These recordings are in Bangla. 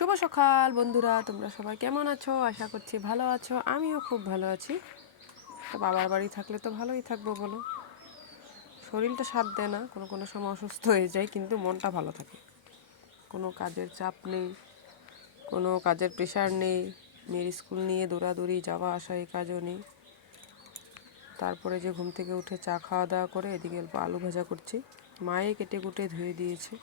শুভ সকাল বন্ধুরা, তোমরা সবাই কেমন আছো? আশা করছি ভালো আছো। আমিও খুব ভালো আছি। তো বাবার বাড়ি থাকলে তো ভালোই থাকবো বলো। শরীরটা সাথ দেয় না, কোনো কোনো সময় অসুস্থ হয়ে যায়, কিন্তু মনটা ভালো থাকে। কোনো কাজের চাপ নেই, কোনো কাজের প্রেশার নেই, মেয়ের স্কুল নিয়ে দৌড়াদৌড়ি যাওয়া আসা এই কাজও নেই। তারপরে যে ঘুম থেকে উঠে চা খাওয়া দাওয়া করে এদিকে অল্প আলু ভাজা করছি। মায়ে কেটে কুটে ধুয়ে দিয়েছে,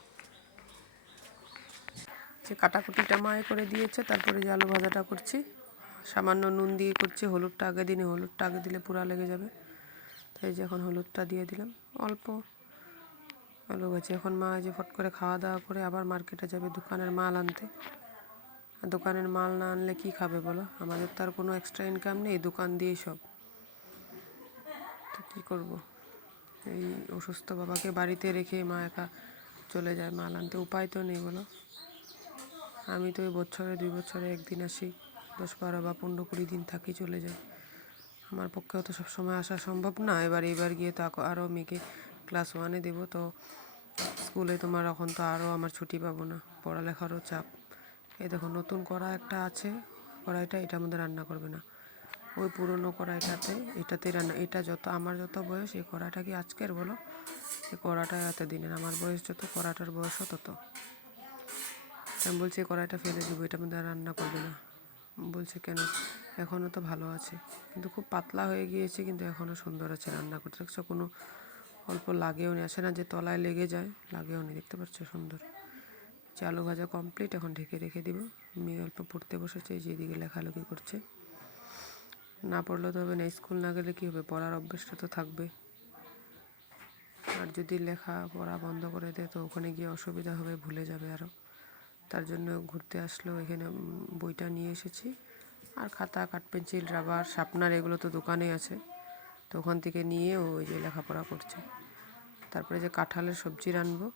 যে কাটাকুটিটা মায়ে করে দিয়েছে। তারপরে যে আলু ভাজাটা করছি, সামান্য নুন দিয়ে করছি। হলুদটা আগে দিনে, হলুদটা আগে দিলে পুরা লেগে যাবে। তাই যে এখন হলুদটা দিয়ে দিলাম অল্প। আলু ভাজি এখন মা যে ফট করে খাওয়া দাওয়া করে আবার মার্কেটে যাবে দোকানের মাল আনতে। আর দোকানের মাল না আনলে কি খাবে বলো? আমাদের তো আর কোনো এক্সট্রা ইনকাম নেই, দোকান দিয়েই সব। তো কী করবো? এই অসুস্থ বাবাকে বাড়িতে রেখে মা একা চলে যায় মাল আনতে, উপায় তো নেই বলো। আমি তো ওই বছরে 2 বছরে একদিন আসি, 10-12 বা 15-20 দিন থাকি, চলে যাই। আমার পক্ষেও তো সবসময় আসা সম্ভব না। এবার গিয়ে তো আরও মেয়েকে ক্লাস 1-এ দেবো, তো স্কুলে তোমার এখন তো আরও আমার ছুটি পাবো না, পড়ালেখারও চাপ। এই দেখো নতুন কড়া একটা আছে, কড়াইটা এটার মধ্যে রান্না করবে না, ওই পুরনো কড়াইটাতে এটাতেই রান্না। এটা যত আমার যত বয়স, এই কড়াটা কি আজকের বলো? এই কড়াটা এত দিনের, আমার বয়স যত কড়াটার বয়সও তত। আমি বলছি এই কড়াইটা ফেলে দেবো, এটার মধ্যে রান্না করবে না। বলছে কেন? এখনও তো ভালো আছে, কিন্তু খুব পাতলা হয়ে গিয়েছে, কিন্তু এখনও সুন্দর আছে রান্না করতে। দেখছো কোনো অল্প লাগেও নি, আসে না যে তলায় লেগে যায়, লাগেও নি। দেখতে পাচ্ছ সুন্দর। আলু ভাজা কমপ্লিট, এখন ঢেকে রেখে দিব। মেয়ে অল্প পড়তে বসেছে, যেদিকে লেখালেখি করছে। না পড়লে তো হবে না, স্কুল না গেলে কী হবে? পড়ার অভ্যেসটা তো থাকবে। আর যদি লেখা পড়া বন্ধ করে দেয় তো ওখানে গিয়ে অসুবিধা হবে, ভুলে যাবে আরও। তার জন্য ঘুরতে আসলেও এখানে বইটা নিয়ে এসেছি। আর খাতা, কাঠ পেন্সিল, রাবার, শার্পনার এগুলো তো দোকানে আছে, তো ওখান থেকে নিয়ে ওই যে লেখাপড়া করছে। তারপরে যে কাঁঠালের সবজি রানবো।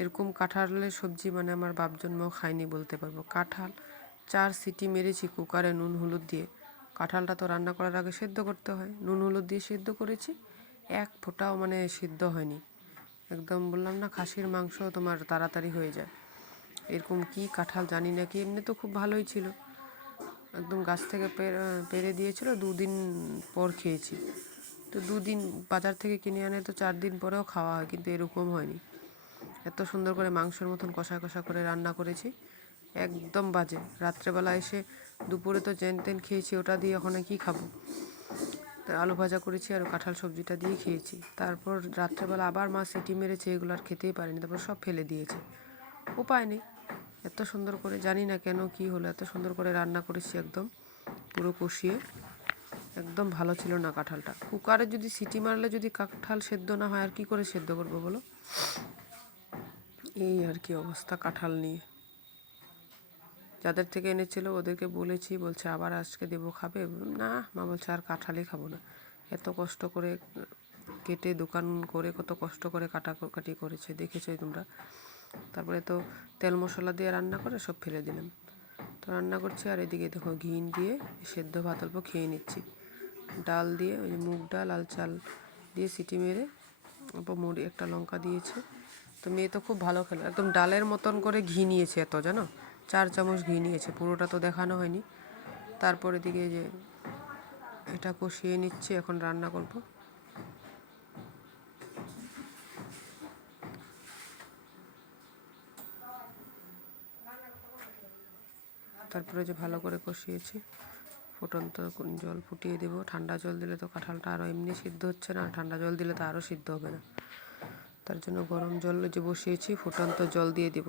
এরকম কাঁঠালের সবজি মানে আমার বাপ জন্মও খায়নি বলতে পারবো। কাঁঠাল 4 সিটি মেরেছি কুকারে নুন হলুদ দিয়ে। কাঁঠালটা তো রান্না করার আগে সেদ্ধ করতে হয়, নুন হলুদ দিয়ে সেদ্ধ করেছি, এক ফোঁটাও মানে সিদ্ধ হয়নি। একদম বললাম না, খাসির মাংস তোমার তাড়াতাড়ি হয়ে যায়। এরকম কি কাঁঠাল জানি না কি, এমনি তো খুব ভালোই ছিল, একদম গাছ থেকে পেরে দিয়েছিল। 2 দিন পর খেয়েছি। তো 2 দিন বাজার থেকে কিনে আনে তো 4 দিন পরেও খাওয়া হয়, কিন্তু এরকম হয়নি। এত সুন্দর করে মাংসের মতন কষা কষা করে রান্না করেছি, একদম বাজে। রাত্রেবেলা এসে দুপুরে তো জেন তেন খেয়েছি, ওটা দিয়ে ওখানে কী খাবো? আলু ভাজা করেছি আর কাঁঠাল সবজিটা দিয়ে খেয়েছি। তারপর রাত্রেবেলা আবার মা সিটি মেরেছে, এগুলো আর খেতেই পারিনি, তারপর সব ফেলে দিয়েছে। উপায় নেই। এত সুন্দর করে জানি না কেন কি হলো, এত সুন্দর করে রান্না করেছি একদম পুরো কষিয়ে, একদম ভালো ছিল না কাঁঠালটা। কুকারে যদি সিটি মারলে যদি কাঁঠাল সেদ্ধ না হয়, আর কি করে সেদ্ধ করবো বলো? এই আর কি অবস্থা কাঁঠাল নিয়ে। যাদের থেকে এনেছিল ওদেরকে বলেছি, বলছে আবার আজকে দেবো, খাবে না? মা বলছে আর কাঁঠালই খাবো না। এত কষ্ট করে কেটে দোকান করে, কত কষ্ট করে কাটাকাটি করেছে, দেখেছোই তোমরা। তারপরে তো তেল মশলা দিয়ে রান্না করে সব ফেলে দিলাম। তো রান্না করছি, আর এদিকে দেখো ঘি দিয়ে সেদ্ধ ভাত অল্প খেয়ে নিচ্ছি। ডাল দিয়ে, ওই যে মুগ ডাল, লাল চাল দিয়ে সিটি মেরে অল্প মুড়ি, একটা লঙ্কা দিয়েছে। তো মেয়ে তো খুব ভালো খেলো, একদম ডালের মতন করে ঘি নিয়েছে এত, জানো, 4 চামচ ঘি নিয়েছে, পুরোটা তো দেখানো হয়নি। তারপরে দিকে যে এটা কষিয়ে নিচ্ছে, এখন রান্না করব। তারপরে যে ভালো করে কষিয়েছি, ফুটন্ত জল ফুটিয়ে দেবো। ঠান্ডা জল দিলে তো কাঁঠালটা আরও এমনি সিদ্ধ হচ্ছে না, ঠান্ডা জল দিলে তো আরও সিদ্ধ হবে না। তার জন্য গরম জল যে বসিয়েছি, ফুটন্ত জল দিয়ে দিব।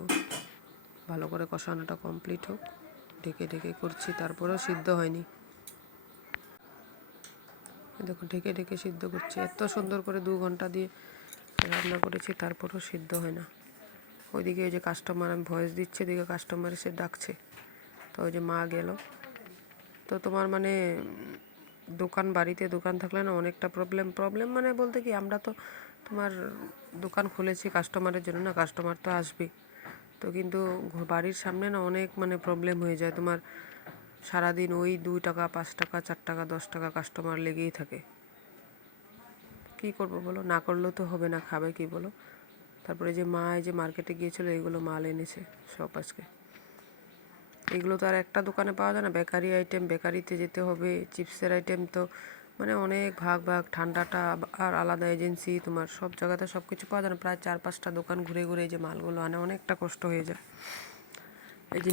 ভালো করে কষানোটা কমপ্লিট হোক, ঢেকে ঢেকে করছি, তারপরেও সিদ্ধ হয়নি। দেখো ঢেকে ঢেকে সিদ্ধ করছি, এত সুন্দর করে 2 ঘন্টা দিয়ে রান্না করেছি, তারপরেও সিদ্ধ হয় না। ওইদিকে ওই যে কাস্টমার, আমি ভয়েস দিচ্ছি, এদিকে কাস্টমার এসে ডাকছে। তো ওই যে মা গেল। তো তোমার মানে বাড়িতে দোকান থাকলে না অনেকটা প্রবলেম মানে বলতে কি, আমরা তো তোমার দোকান খুলেছি কাস্টমারের জন্য না, কাস্টমার তো আসবেই। তো কিন্তু বাড়ির সামনে না অনেক মানে প্রবলেম হয়ে যায় তোমার। সারাদিন ওই 2 টাকা, 5 টাকা, 4 টাকা, 10 টাকা কাস্টমার লেগেই থাকে। কী করবো বলো? না করলেও তো হবে না, খাবে কি বলো? তারপরে যে মা এই যে মার্কেটে গিয়েছিলো, এগুলো মাল এনেছে সব আজকে। এগুলো তো আর একটা দোকানে পাওয়া যায় না, বেকারি আইটেম বেকারিতে যেতে হবে, চিপসের আইটেম তো মানে অনেক ভাগ ভাগ, ঠান্ডাটা আর আলাদা এজেন্সি, তোমার সব জায়গাতে সব কিছু পাওয়া যায় না, প্রায় 4-5টা দোকান ঘুরে ঘুরে এই যে মালগুলো আনে, অনেকটা কষ্ট হয়ে যায়। এই যে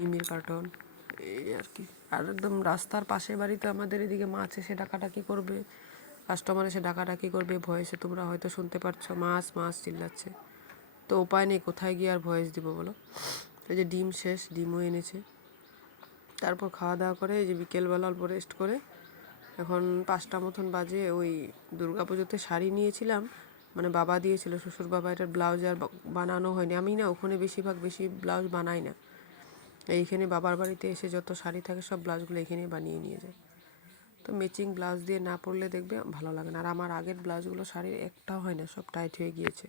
মিমির কার্টন, এই আর কি। আর একদম রাস্তার পাশে বাড়িতে আমাদের এদিকে মাছ এসে ডাকাডাকি করবে, কাস্টমার এসে ডাকাডাকি করবে, ভয়েসে তোমরা হয়তো শুনতে পারছো মাছ মাছ চিল্লাচ্ছে। তো উপায় নেই, কোথায় গিয়ে আর ভয়েস দিব বলো। এই যে ডিম শেষ, ডিমও এনেছে। তারপর খাওয়া দাওয়া করে এই যে বিকেলবেলা অল্প রেস্ট করে এখন 5টা মতন বাজে। ওই দুর্গাপুজোতে শাড়ি নিয়েছিলাম, মানে বাবা দিয়েছিল, শ্বশুর বাবা। এটার ব্লাউজ আর বানানো হয়নি। আমি না ওখানে বেশি ব্লাউজ বানাই না। এইখানে বাবার বাড়িতে এসে যত শাড়ি থাকে সব ব্লাউজগুলো এখানে বানিয়ে নিয়ে যায়। তো ম্যাচিং ব্লাউজ দিয়ে না পরলে দেখবে ভালো লাগে না। আর আমার আগের ব্লাউজগুলো শাড়ির একটাও হয় না, সব টাইট হয়ে গিয়েছে।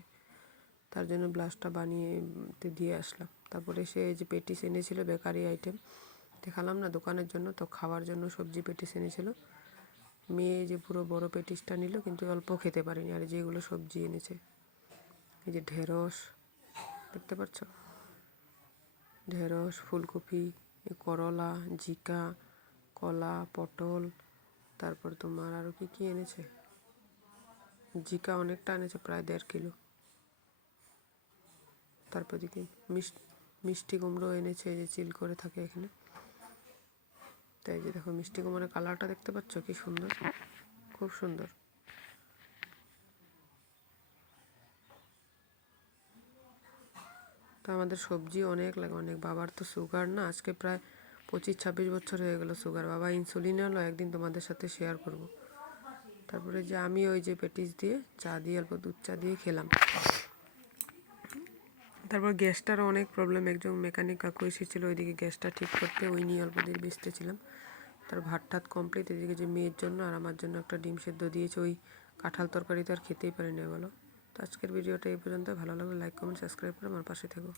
তার জন্য ব্লাউজটা বানিয়ে দিয়ে আসলাম। তারপরে সে এই যে পেটিস এনেছিল, বেকারি আইটেম দেখালাম না দোকানের জন্য, তো খাওয়ার জন্য সবজি পেটিস এনেছিল। মেয়ে যে পুরো বড় পেটিসটা নিল, কিন্তু অল্প খেতে পারিনি। আর যেগুলো সবজি এনেছে, এই যে ঢেঁড়স দেখতে পাচ্ছ, ঢেঁড়স, ফুলকপি, করলা, জিকা, কলা, পটল, তারপর তোমার আরও কী কী এনেছে, জিকা অনেকটা এনেছে, প্রায় 1.5 কিলো। তারপর দিকে মিষ্টি কুমড়ো এনেছে, এই যে চিল করে থাকে এখানে। তাই যে দেখো মিষ্টি কুমড়োর কালারটা দেখতে পাচ্ছ কি সুন্দর, খুব সুন্দর। তো আমাদের সবজি অনেক লাগে, অনেক। বাবার তো সুগার না, আজকে প্রায় 25-26 বছর হয়ে গেল সুগার। বাবা ইনসুলিন হলো, একদিন তোমাদের সাথে শেয়ার করব। তারপরে যে আমি ওই যে পেটিস দিয়ে চা দিয়ে অল্প দুধ চা দিয়ে খেলাম। তারপর গ্যাসটারও অনেক প্রবলেম, একজন মেকানিক কাকু এসেছিলো ওইদিকে গ্যাসটা ঠিক করতে, ওই নিয়ে অল্প দেরি বেচতেছিলাম। তার ভাত টাত কমপ্লিট। এদিকে যে মেয়ের জন্য আর আমার জন্য একটা ডিম সেদ্ধ দিয়েছে, ওই কাঁঠাল তরকারি তো আর খেতেই পারি না বলো। তো আজকের ভিডিওটা এই পর্যন্ত। ভালো লাগলে লাইক কমেন্ট সাবস্ক্রাইব করে আমার পাশে থেকো।